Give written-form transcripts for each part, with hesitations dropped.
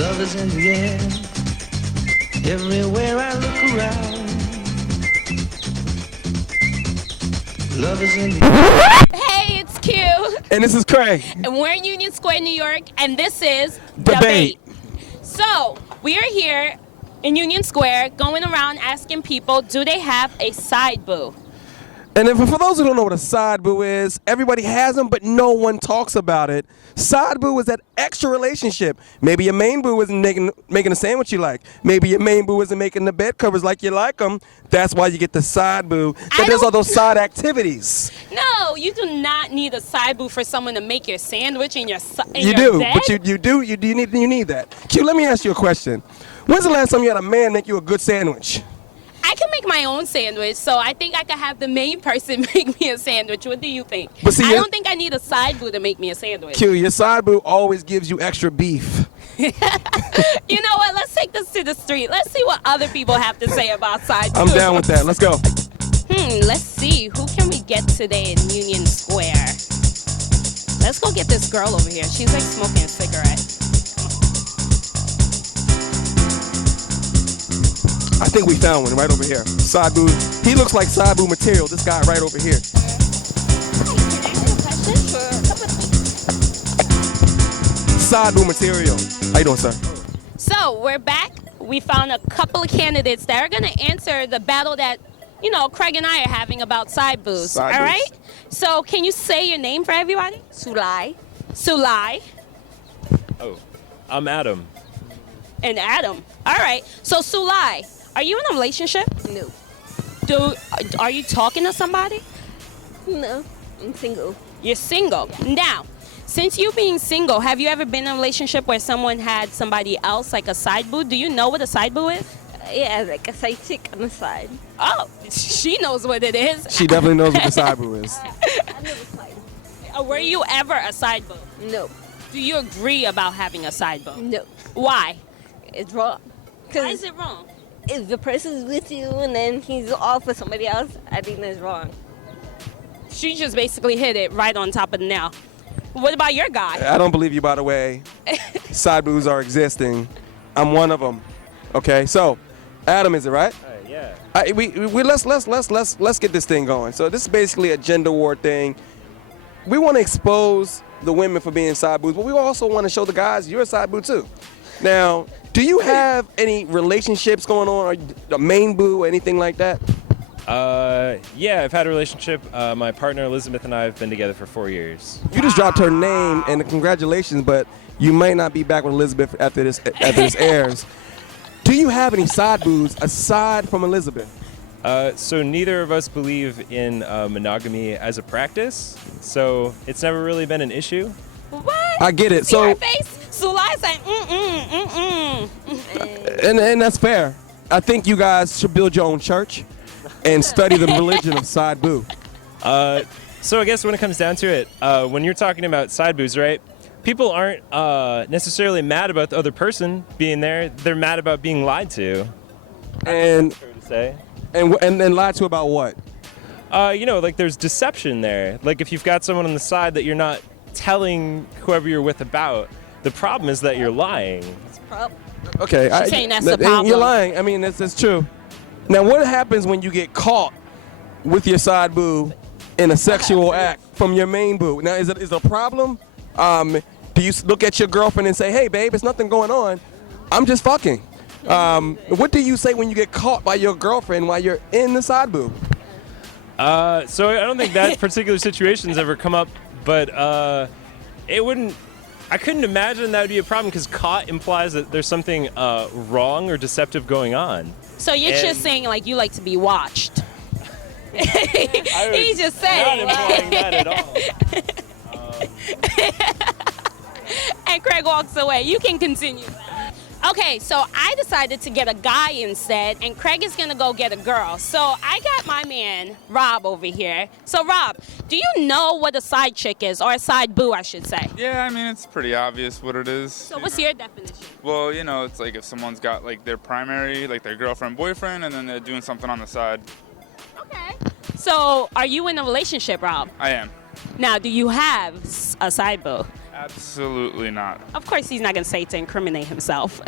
Love is in the air. Everywhere I look around. Love is in the air. Hey, it's Q. And this is Craig. And we're in Union Square, New York, and this is Debate. So, we are here in Union Square going around asking people, do they have a side boo? And then for those who don't know what a side boo is, everybody has them, but no one talks about it. Side boo is that extra relationship. Maybe your main boo isn't making a sandwich you like. Maybe your main boo isn't making the bed covers like you like them. That's why you get the side boo. But there's all those side activities. No, you do not need a side boo for someone to make your sandwich in your You do, but you need that. Q, let me ask you a question. When's the last time you had a man make you a good sandwich? I can make my own sandwich, so I think I could have the main person make me a sandwich. What do you think? But see, I don't think I need a side boo to make me a sandwich. Q, your side boo always gives you extra beef. You know what? Let's take this to the street. Let's see what other people have to say about side boo. I'm down with that. Let's go. Let's see. Who can we get today in Union Square? Let's go get this girl over here. She's like smoking a cigarette. I think we found one right over here. Side boo. He looks like side boo material. This guy right over here. Side boo material. How you doing, sir? So we're back. We found a couple of candidates that are going to answer the battle that, Craig and I are having about side boos. Side all boos. right? So can you say your name for everybody? Sulai. Sulai Oh, I'm Adam. and Adam. All right. So Sulai, are you in a relationship? No. Are you talking to somebody? No. I'm single. You're single. Now, since you being single, have you ever been in a relationship where someone had somebody else, like a side boo? Do you know what a side boo is? Yeah, like a side chick on the side. Oh, she knows what it is. She definitely knows what the side boo is. I never side. Were you ever a side boo? No. Do you agree about having a side boo? No. Why? It's wrong. Why is it wrong? If the person's with you and then he's off with somebody else, I think that's wrong. She just basically hit it right on top of the nail. What about your guy? I don't believe you, by the way. Side boos are existing. I'm one of them. Okay, so Adam, is it right? Yeah. Let's get this thing going. So this is basically a gender war thing. We want to expose the women for being side boos, but we also want to show the guys you're a side boo too. Now, do you have any relationships going on, or a main boo, or anything like that? Yeah, I've had a relationship. My partner Elizabeth and I have been together for 4 years. You just dropped her name, and congratulations, but you might not be back with Elizabeth after this airs. Do you have any side boos aside from Elizabeth? So neither of us believe in monogamy as a practice, so it's never really been an issue. What? I get it. See So, her face? Sulai's like, and that's fair. I think you guys should build your own church and study the religion of side boo. So I guess when it comes down to it, when you're talking about side boos, right? People aren't necessarily mad about the other person being there. They're mad about being lied to. And Fair to say. and lied to about what? Like there's deception there. Like if you've got someone on the side that you're not telling whoever you're with about, the problem is that you're lying. It's a problem. Okay, She's saying that's the problem. You're lying. I mean, that's true. Now, what happens when you get caught with your side boo in a sexual act from your main boo? Now, is it a problem? Do you look at your girlfriend and say, "Hey, babe, it's nothing going on. I'm just fucking." What do you say when you get caught by your girlfriend while you're in the side boo? So I don't think that particular situation's ever come up, but it wouldn't. I couldn't imagine that would be a problem because caught implies that there's something wrong or deceptive going on. So you're just saying like you like to be watched. He's just saying. Not implying that at all. And Craig walks away. You can continue. Okay, so I decided to get a guy instead, and Craig is gonna go get a girl. So I got my man, Rob, over here. So Rob, do you know what a side chick is, or a side boo, I should say? Yeah, I mean, it's pretty obvious what it is. So what's your definition? Well, it's like if someone's got like their primary, like their girlfriend, boyfriend, and then they're doing something on the side. Okay. So are you in a relationship, Rob? I am. Now, do you have a side boo? Absolutely not. Of course, he's not going to say it to incriminate himself.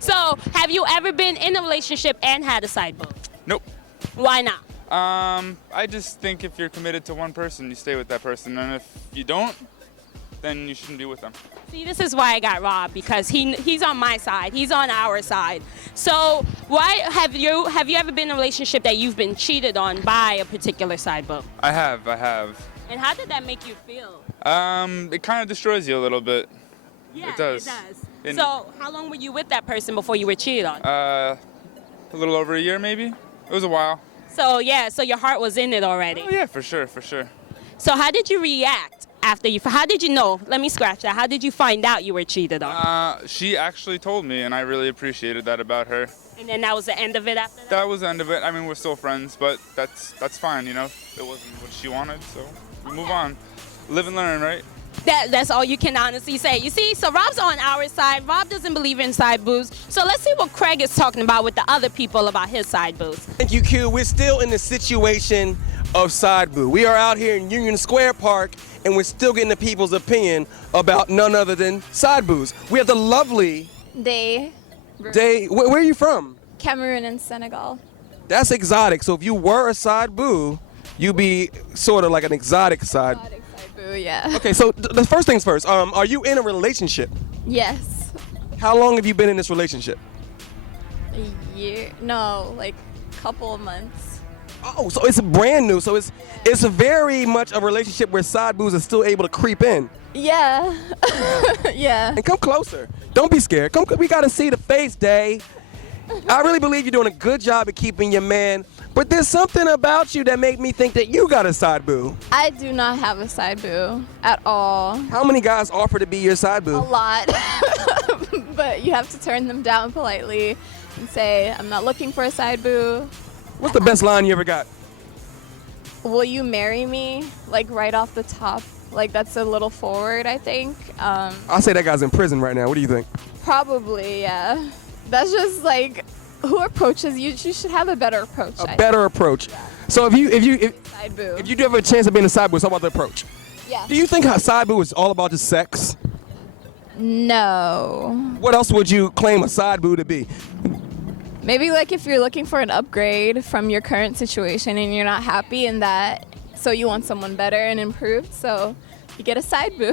So, have you ever been in a relationship and had a side boob? Nope. Why not? I just think if you're committed to one person, you stay with that person, and if you don't, then you shouldn't be with them. See, this is why I got Rob, because he's on my side. He's on our side. So, why have you ever been in a relationship that you've been cheated on by a particular side boob? I have. And how did that make you feel? It kind of destroys you a little bit. Yeah, It does. And- So, how long were you with that person before you were cheated on? A little over a year, maybe. It was a while. So your heart was in it already. Oh yeah, for sure. So how did you react after how did you know? Let me scratch that. How did you find out you were cheated on? She actually told me, and I really appreciated that about her. And then that was the end of it after that? That was the end of it. I mean, we're still friends, but that's fine, you know. It wasn't what she wanted, so we move on. Live and learn, right? That's all you can honestly say. You see, so Rob's on our side. Rob doesn't believe in side boobs. So let's see what Craig is talking about with the other people about his side boobs. Thank you, Q. We're still in the situation of side boob. We are out here in Union Square Park, and we're still getting the people's opinion about none other than side boobs. We have the lovely Day, Where are you from? Cameroon and Senegal. That's exotic. So if you were a side boo, you'd be sort of like an exotic side. Exotic side boo, yeah. Okay, so the first things first. Are you in a relationship? Yes. How long have you been in this relationship? A year? No, like couple of months. Oh, so it's brand new. So it's a very much a relationship where side boos are still able to creep in. Yeah. Yeah. And come closer. Don't be scared. Come, we gotta see the face, Day. I really believe you're doing a good job at keeping your man, but there's something about you that made me think that you got a side boo. I do not have a side boo at all. How many guys offer to be your side A boo? lot. But you have to turn them down politely and say, I'm not looking for a side boo. What's the best line you ever got? Will you marry me? Like right off the top. Like that's a little forward, I think. I'll say that guy's in prison right now. What do you think? Probably, yeah. That's just like who approaches you. You should have a better approach. A better approach. So if Side boo. you do have a chance of being a side boo, it's all about the approach. Yeah. Do you think a side boo is all about just sex? No. What else would you claim a side boo to be? Maybe like if you're looking for an upgrade from your current situation and you're not happy in that, so you want someone better and improved, so you get a side boo.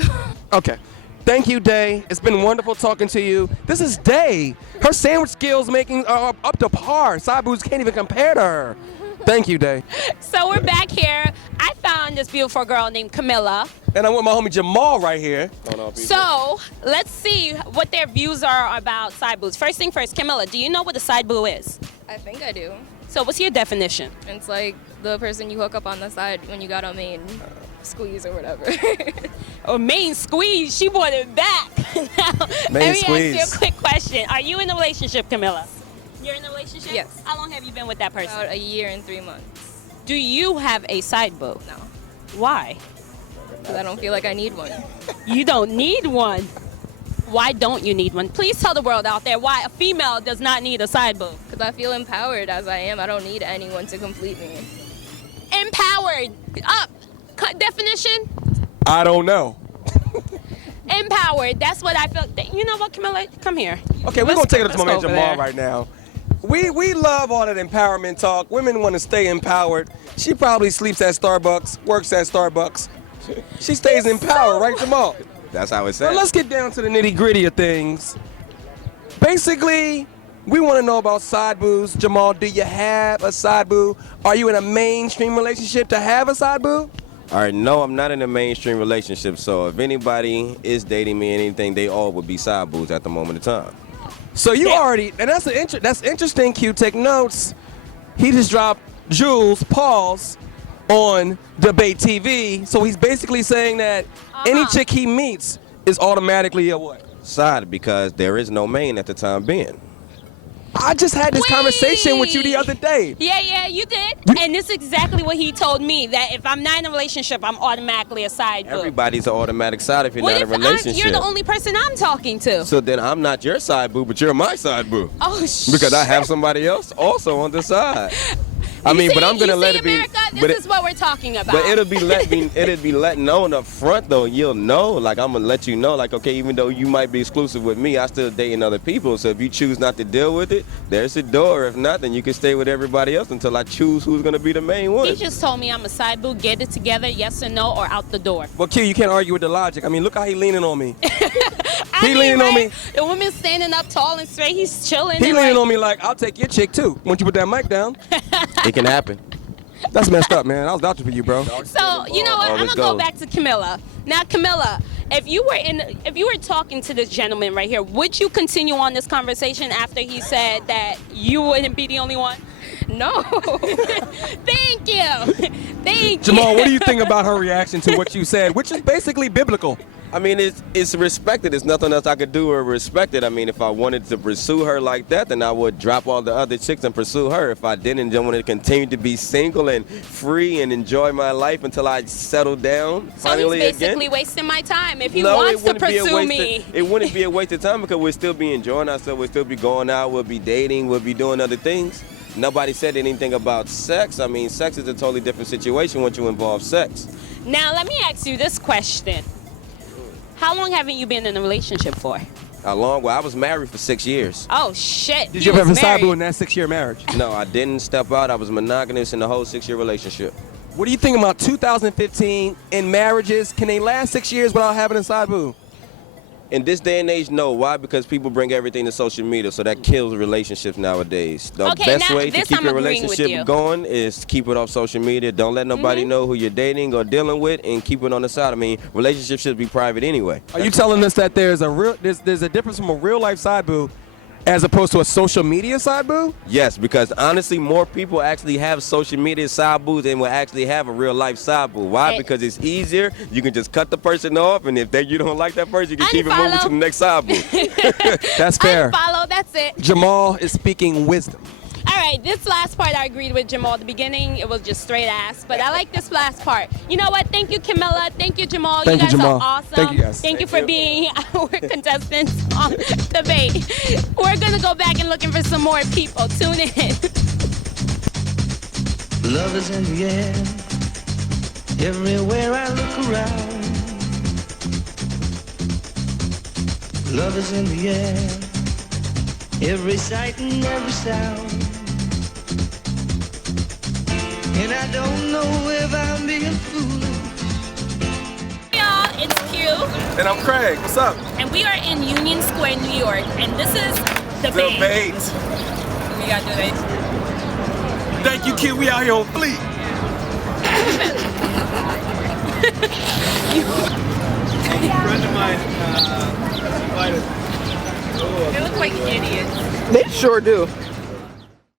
Okay. Thank you, Day. It's been wonderful talking to you. This is Day. Her sandwich skills making are up to par. Side boos can't even compare to her. Thank you, Day. So we're back here. I found this beautiful girl named Camilla. And I'm with my homie Jamal right here. So let's see what their views are about side boos. First thing first, Camilla, do you know what a side boo is? I think I do. So what's your definition? It's like the person you hook up on the side when you got a main squeeze or whatever. Or main squeeze, she brought it back. Now, Main let me squeeze. ask you a quick question. Are you in a relationship, Camilla? You're in a relationship? Yes. How long have you been with that person? About a year and 3 months. Do you have a side boo? No, Why? because I don't feel like I need one. You don't need one. Why don't you need one? Please tell the world out there why a female does not need a side boo. Because I feel empowered as I am. I don't need anyone to complete me. Empowered. Up. Definition? I don't know. Empowered. That's what I feel. You know what, Camilla? Come here. Okay, we're going to take it up to my man Let's go over Jamal there. right now. We love all that empowerment talk. Women want to stay empowered. She probably sleeps at Starbucks, works at Starbucks. She stays empowered, right, Jamal? That's how it's Now said. let's get down to the nitty gritty of things. Basically, we want to know about side boos. Jamal, do you have a side boo? Are you in a mainstream relationship to have a side boo? All right, no, I'm not in a mainstream relationship, so if anybody is dating me, anything, they all would be side boos at the moment of time. So you already, and that's interesting, Q. Take notes. He just dropped Jules pause on Debate TV. So he's basically saying that any chick he meets is automatically a what? Side, because there is no main at the time being. I just had this conversation with you the other day. Yeah, you did. And this is exactly what he told me, that if I'm not in a relationship, I'm automatically a side boo. Everybody's an automatic side if you're What not if in a relationship. you're the only person I'm talking to? So then I'm not your side boo, but you're my side boo. Oh, Because I have somebody else also on the side. I mean, You but see- I'm gonna you let see, it be. America, but this is what we're talking about. But it'll be letting known up front though. You'll know, like I'm gonna let you know, like okay, even though you might be exclusive with me, I still dating other people. So if you choose not to deal with it, there's the door. If not, then you can stay with everybody else until I choose who's gonna be the main one. He just told me I'm a side boo. Get it together, yes or no, or out the door. Well, Q, you can't argue with the logic. I mean, look how he leaning on me. I mean, leaning on right? me. The woman's standing up tall and straight. He's chilling. He and leaning like, on me like, I'll take your chick too. Once you put that mic down. It can happen. That's messed up, man. I was vouching for you, bro. So you know what? I'm Always gonna go goes. back to Camilla. Now, Camilla, if you were talking to this gentleman right here, would you continue on this conversation after he said that you wouldn't be the only one? No. Thank you. Thank you. Jamal, what do you think about her reaction to what you said, which is basically biblical? I mean, it's respected. There's nothing else I could do or respect it. I mean, if I wanted to pursue her like that, then I would drop all the other chicks and pursue her. If I didn't, then want to continue to be single and free and enjoy my life until I settle down. So finally he's basically again. wasting my time. If he No, wants it to wouldn't be a pursue waste. me. It wouldn't be a waste of time because we'll still be enjoying ourselves. We'll still be going out. We'll be dating. We'll be doing other things. Nobody said anything about sex. I mean, sex is a totally different situation once you involve sex. Now, let me ask you this question. How long haven't you been in a relationship for? How long? Well, I was married for 6 years. Oh, shit. Did He you ever have a was side boo married. in that 6-year marriage? No, I didn't step out. I was monogamous in the whole 6-year relationship. What do you think about 2015 in marriages? Can they last 6 years without having a side boo? In this day and age, no. Why? Because people bring everything to social media, so that kills relationships nowadays. The Okay, best now way to this keep I'm your agreeing with you. relationship going is to keep it off social media. Don't let nobody know who you're dating or dealing with, and keep it on the side. I mean, relationships should be private anyway. Are you telling us that there's a difference from a real life side boo as opposed to a social media side boo? Yes, because honestly, more people actually have social media side boos than will actually have a real life side boo. Why? Hey. Because it's easier. You can just cut the person off, and if you don't like that person, you can keep it moving Unfollow. to the next side boo. That's fair. Unfollow, that's it. Jamal is speaking wisdom. All right, this last part I agreed with Jamal at the beginning. It was just straight ass, but I like this last part. You know what? Thank you, Camilla. Thank you, Jamal. Thank you, guys Jamal. are awesome. Thank you, guys. Thank you for being our contestants on Debate. We're going to go back and looking for some more people. Tune in. Love is in the air. Everywhere I look around. Love is in the air. Every sight and every sound. And I don't know if I'm being foolish. Hey y'all, it's Q, And I'm Craig. What's up? and we are in Union Square, New York, and this is Debate. We got Debate. Thank you, kid. We out here on fleek. friend of mine invited. They look like idiots. They sure do.